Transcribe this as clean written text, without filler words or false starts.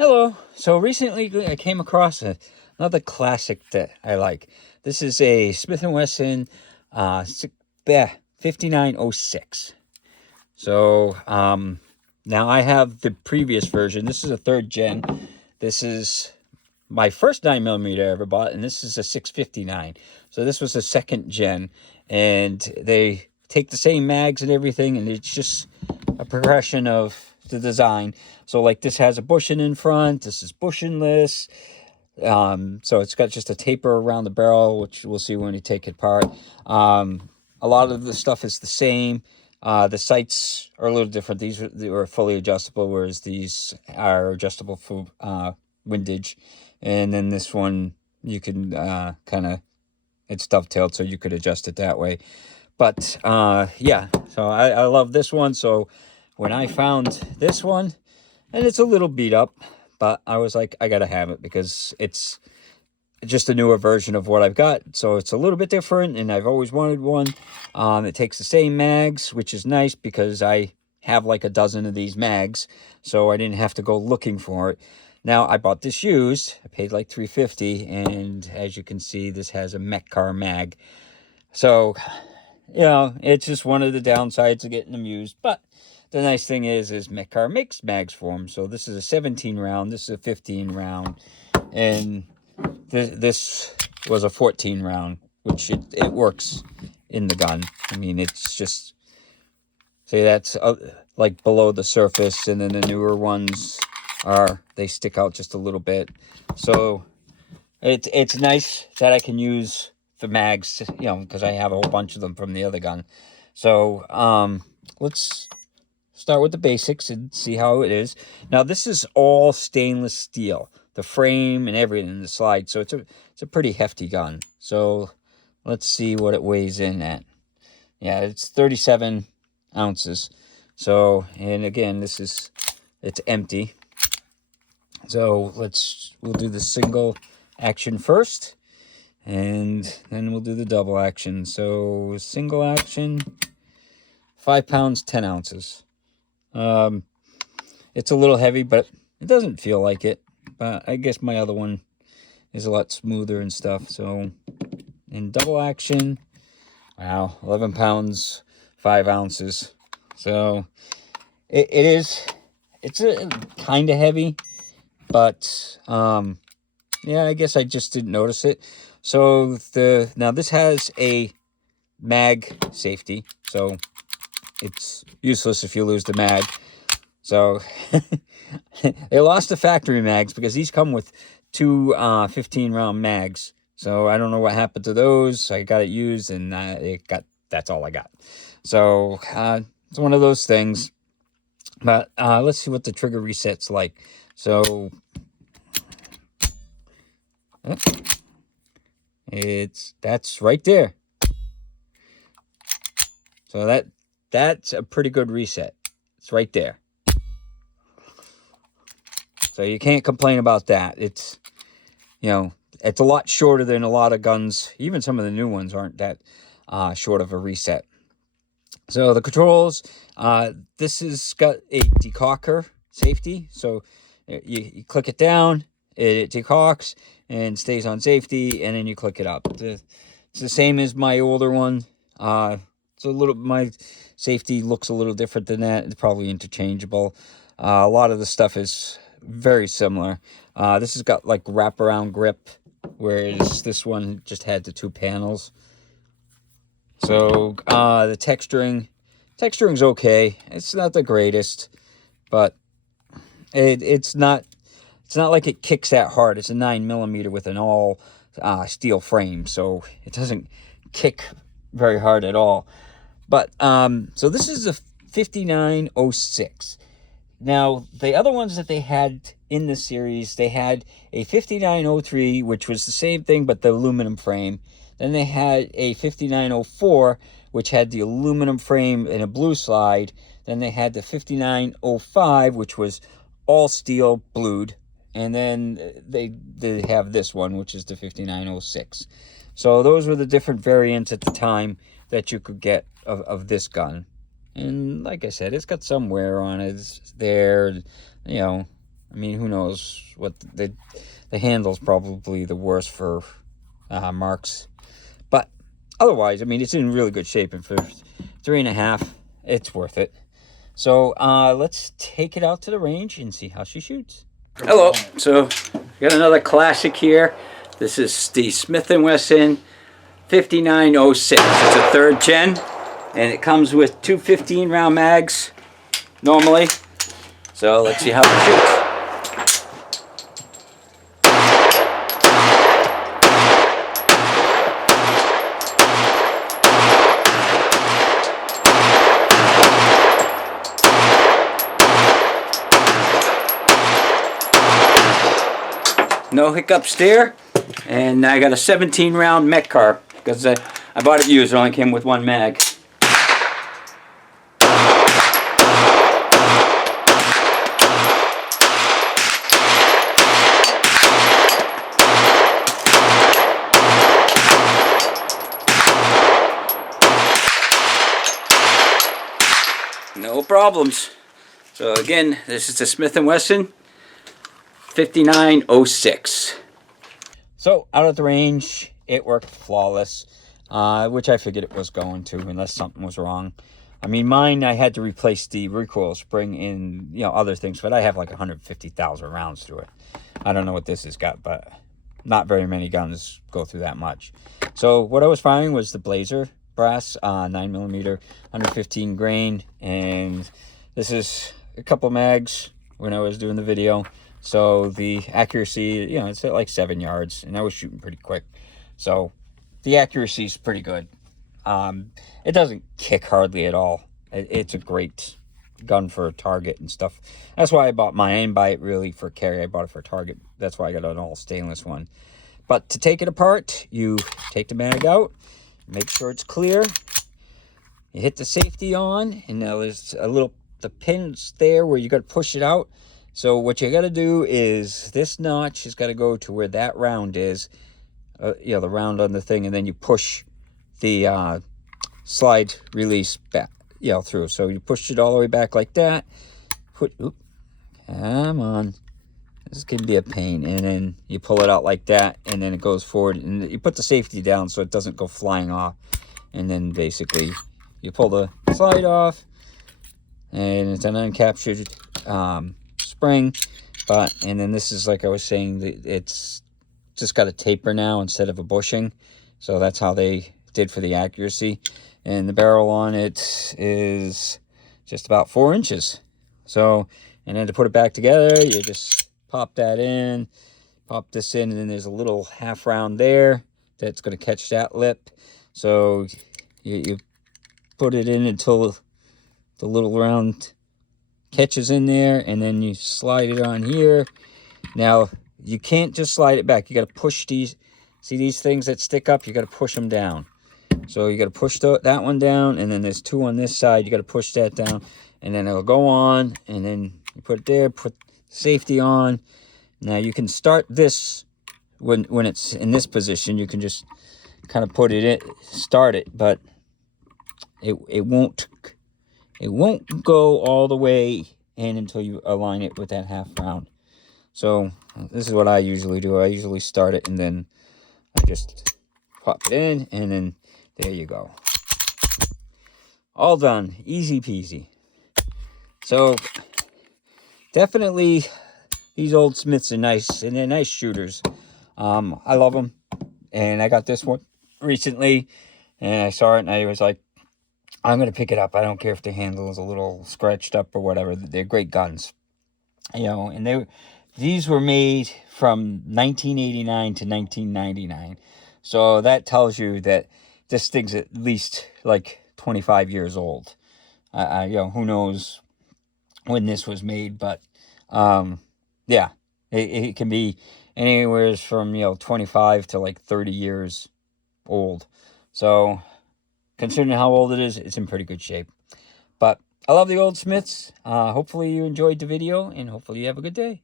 Hello. So recently I came across another classic that I like. This is a Smith Wesson 5906. So now I have the previous version. This is a third gen. This is my first 9mm I ever bought, and this is a 659. So this was a second gen, and they take the same mags and everything, and it's just a progression of the design. So like this has a bushing in front, this is bushingless. So it's got just a taper around the barrel, which we'll see when you take it apart. A lot of the stuff is the same. The sights are a little different. They were fully adjustable, whereas these are adjustable for windage. And then this one, you can kind of, it's dovetailed, so you could adjust it that way. But yeah, so I love this one. So when I found this one, and it's a little beat up, but I was like, I gotta have it because it's just a newer version of what I've got. So it's a little bit different, and I've always wanted one. It takes the same mags, which is nice because I have like a dozen of these mags, so I didn't have to go looking for it. Now I bought this used. I paid like $350, and as you can see, this has a mech car mag. So it's just one of the downsides of getting them used. But the nice thing is Metcar makes mags for them. So this is a 17 round, this is a 15 round, and this was a 14 round, which it works in the gun. I mean, it's just, say that's like below the surface, and then the newer ones they stick out just a little bit. So it's nice that I can use the mags, because I have a whole bunch of them from the other gun. So let's start with the basics and see how it is. Now this is all stainless steel, the frame and everything, the slide. So it's a pretty hefty gun. So let's see what it weighs in at. Yeah, it's 37 ounces. So, and again, it's empty. So we'll do the single action first, and then we'll do the double action. So single action, 5 pounds, 10 ounces. It's a little heavy, but it doesn't feel like it. But I guess my other one is a lot smoother and stuff. So in double action, wow, 11 pounds, 5 ounces. So it's a kind of heavy, but yeah, I guess I just didn't notice it. So now this has a mag safety, so it's useless if you lose the mag. So they lost the factory mags because these come with two 15 round mags. So I don't know what happened to those. I got it used, and that's all I got. So it's one of those things. But let's see what the trigger reset's like. So that's right there. So that's a pretty good reset. It's right there. So you can't complain about that. It's it's a lot shorter than a lot of guns. Even some of the new ones aren't that short of a reset. So the controls, this has got a decocker safety. So you click it down, it decocks and stays on safety, and then you click it up. It's the same as my older one. My safety looks a little different than that. It's probably interchangeable. A lot of the stuff is very similar. This has got like wraparound grip, whereas this one just had the two panels. So the texturing's okay. It's not the greatest, but it's not like it kicks that hard. It's a 9mm with an all steel frame, so it doesn't kick very hard at all. But so this is a 5906. Now the other ones that they had in the series, they had a 5903, which was the same thing but the aluminum frame. Then they had a 5904, which had the aluminum frame and a blue slide. Then they had the 5905, which was all steel blued. And then they have this one, which is the 5906. So those were the different variants at the time that you could get of this gun. And like I said, it's got some wear on it. It's there, I mean, who knows what the handle's probably the worst for marks. But otherwise, I mean, it's in really good shape. And for 3.5, it's worth it. So let's take it out to the range and see how she shoots. Hello. So we got another classic here. This is the Smith Wesson 5906. It's a 3rd gen, and it comes with 2 15-round mags normally. So let's see how it shoots. No hiccups there. And I got a 17-round mech car because I bought it used. It only came with 1 mag. No problems. So again, this is the Smith & Wesson 5906. So out at the range, it worked flawless, which I figured it was going to, unless something was wrong. I mean, mine, I had to replace the recoil spring and, you know, other things, but I have like 150,000 rounds to it. I don't know what this has got, but not very many guns go through that much. So what I was firing was the Blazer brass, 9mm, 115 grain, and this is a couple mags when I was doing the video. So the accuracy, you know, it's at like 7 yards, and I was shooting pretty quick. So the accuracy is pretty good. It doesn't kick hardly at all. It's a great gun for a target and stuff. That's why I bought mine. I didn't buy it really for carry. I bought it for target. That's why I got an all stainless one. But to take it apart, you take the mag out, make sure it's clear. You hit the safety on, and now there's the pins there where you got to push it out. So what you got to do is this notch has got to go to where that round is, you know, the round on the thing, and then you push the slide release back, you know, through. So you push it all the way back like that. Come on. This can be a pain. And then you pull it out like that, and then it goes forward, and you put the safety down so it doesn't go flying off. And then basically you pull the slide off, and it's an uncaptured spring. And then this is, like I was saying, it's just got a taper now instead of a bushing. So that's how they did for the accuracy. And the barrel on it is just about 4 inches. So, and then to put it back together, you just pop that in, pop this in, and then there's a little half round there that's going to catch that lip. So you put it in until the little round catches in there, and then you slide it on here. Now you can't just slide it back. You got to push these. See these things that stick up? You got to push them down. So you got to push that one down, and then there's 2 on this side. You got to push that down, and then it'll go on, and then you put it there, put safety on. Now you can start this when it's in this position. You can just kind of put it in, start it, but it won't go all the way in until you align it with that half round. So this is what I usually do. I usually start it, and then I just pop it in, and then there you go. All done. Easy peasy. So definitely these old Smiths are nice, and they're nice shooters. I love them. And I got this one recently, and I saw it, and I was like, I'm going to pick it up. I don't care if the handle is a little scratched up or whatever. They're great guns. You know, and these were made from 1989 to 1999. So that tells you that this thing's at least like 25 years old. You know, who knows when this was made, but yeah, it can be anywhere from, you know, 25 to like 30 years old. So considering how old it is, it's in pretty good shape. But I love the old Smiths. Hopefully you enjoyed the video, and hopefully you have a good day.